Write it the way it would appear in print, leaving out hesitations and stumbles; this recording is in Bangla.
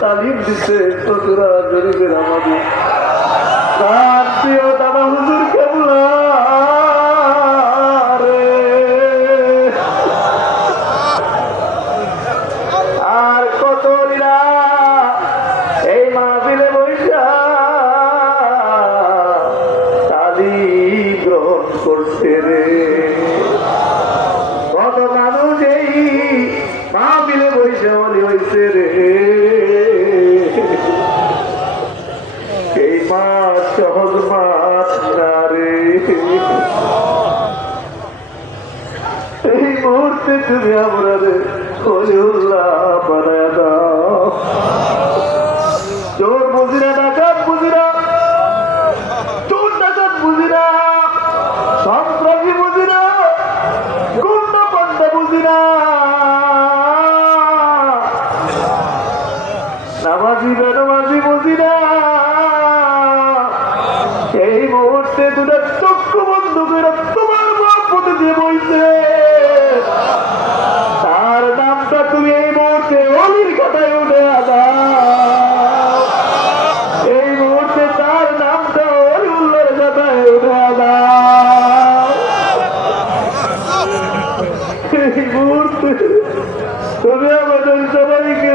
তালিম দিচ্ছে চতুরা জরিপের আমাদের তার প্রিয় দাদা হুজুর কেবলা রে। আর কত এই মাহফিলে বৈশা তালিম গ্রহণ করছে রে। কত মানুষ এই মাহফিলে বৈশা বলি হয়েছে রে। এই মাছ সহজ মাছ না রে। এই মুহূর্তে তুমি আমরা রে কলিউল্লাহ বানায় দাও। চোর বুঝিরা, ডাকাত বুঝিরা, চোর ডাকাত বুঝিরা, সন্ত্রাসী বুঝিরা, গুন্ডা পান্ডা বুঝিরা, নামাজি বেনামাজি বুঝিরা, এই মুহূর্তে দুটা চক্ষু বন্ধ করে তোমার মহব্বতে যে বইছে তার নামটা তুমি এই মুহূর্তে অলির খাতায় উঠে দাও। এই মুহূর্তে তার নামটা অলিউল্লাহর খাতায় উঠে দাও। এই মুহূর্তে তুমি আমাদের সবাইকে